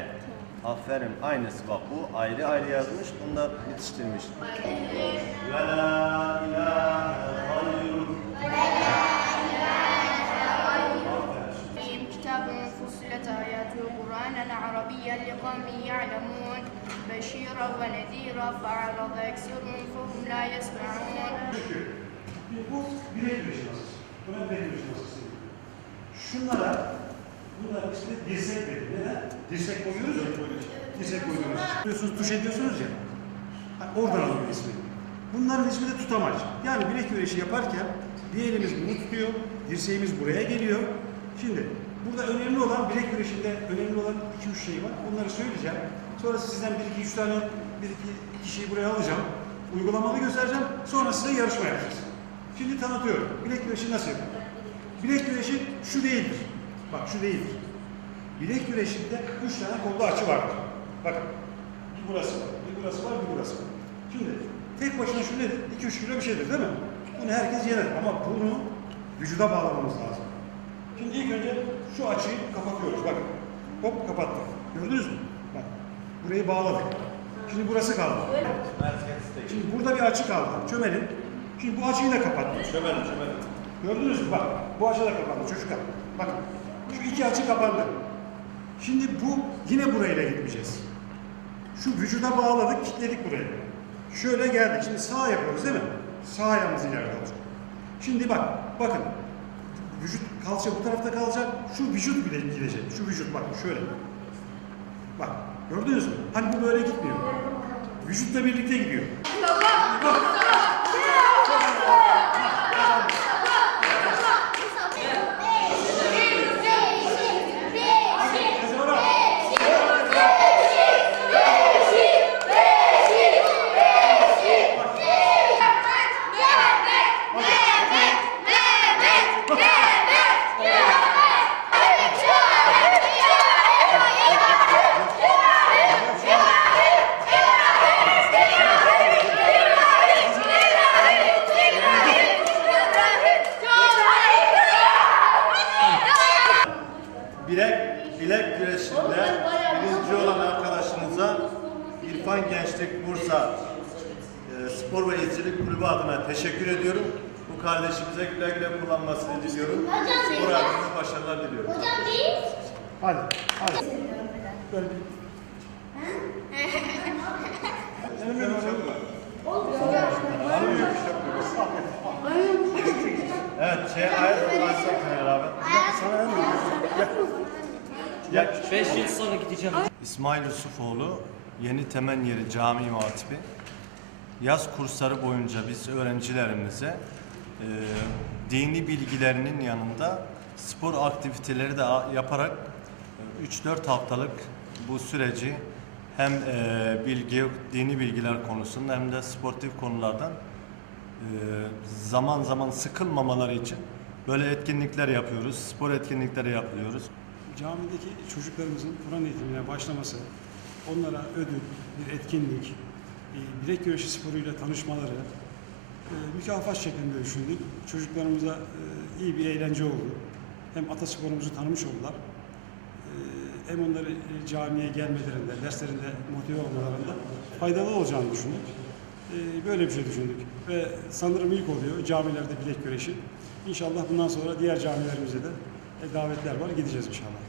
K. Aferin. Aynısı bak bu ayrı ayrı yazmış. Bunu da yetiştirmiş. Ve la ilahe gayruk. الرحيم كتاب فصلت آياته قرآنا عربيا لقوم يعلمون بشيرا ونذيرا فأعرض أكثرهم فهم لا يسمعون Bu bilek güreşi masası. Buna bilek güreşi masası. Şunlara, bunlar işte dirsek verir. Neden? Dirsek koyuyoruz ya. Dirsek koyuyoruz. Biliyorsunuz, tuş ediyorsunuz ya. Oradan alıyor ismi. Bunların ismi de tutamaç. Yani bilek güreşi yaparken bir elimiz bunu tutuyor, dirseğimiz buraya geliyor. Şimdi burada önemli olan bilek güreşinde önemli olan iki üç şey var. Bunları söyleyeceğim. Sonra sizden bir iki üç tane bir iki, şeyi buraya alacağım. Uygulamalı göstereceğim. Sonra size yarışma yapacağız. Şimdi tanıtıyorum. Bilek güreşi nasıl yapılır? Bilek güreşi şu değildir. Bak şu değildir. Bilek güreşinde üç tane kollu açı vardır. Bakın. Bir burası var, bir burası var, bir burası var. Şimdi tek başına şu nedir? 2-3 kilo bir şeydir değil mi? Bunu herkes yener ama bunu vücuda bağlamamız lazım. Şimdi ilk önce şu açıyı kapatıyoruz. Bakın. Hop kapattık. Gördünüz mü? Bak. Burayı bağladık. Şimdi burası kaldı. Şimdi burada bir açı kaldı. Çömelin. Şimdi bu açıyı da kapattık. Çömelim çömelim. Gördünüz mü? Bak bu açı da kapandı çocuklar. Bakın şu iki açı kapandı. Şimdi bu yine burayla gitmeyeceğiz. Şu vücuda bağladık, kilitledik burayı. Şöyle geldik. Şimdi sağ yapıyoruz değil mi? Sağ ayağımız ileride olacak. Şimdi bak, bakın. Vücut kalça bu tarafta kalacak. Şu vücut bile gidecek. Şu vücut bakın şöyle. Bak gördünüz mü? Hani bu böyle gitmiyor. Vücutla birlikte gidiyor. Bilek, bilek güreşinde birinci olan arkadaşımıza İrfan Gençlik Bursa e, Spor ve İzcilik Kulübü adına teşekkür ediyorum. Bu kardeşimize güle güle kullanmasını diliyorum. Spor hayatında başarılar diliyorum. Hadi, hadi. Böyle bir... Evet, şey ayet kullansak beraber. Ya, 5 yıl sonra gideceğim. İsmail Yusufoğlu Yeni Temen Yeri Cami İmam Hatibi yaz kursları boyunca biz öğrencilerimize e, dini bilgilerinin yanında spor aktiviteleri de yaparak e, 3-4 haftalık bu süreci hem e, bilgi, dini bilgiler konusunda hem de sportif konulardan e, zaman zaman sıkılmamaları için böyle etkinlikler yapıyoruz, spor etkinlikleri yapıyoruz. Camideki çocuklarımızın Kur'an eğitimine başlaması, onlara ödül, bir etkinlik, e, bilek güreşi sporuyla tanışmaları e, mükafat şeklinde düşündük. Çocuklarımıza e, iyi bir eğlence oldu. Hem atasporumuzu tanımış oldular. e, Hem onları camiye gelmelerinde, derslerinde motive olmalarında faydalı olacağını düşündük. Böyle bir şey düşündük. Ve sanırım ilk oluyor camilerde bilek güreşi. İnşallah bundan sonra diğer camilerimize de davetler var. Gideceğiz inşallah.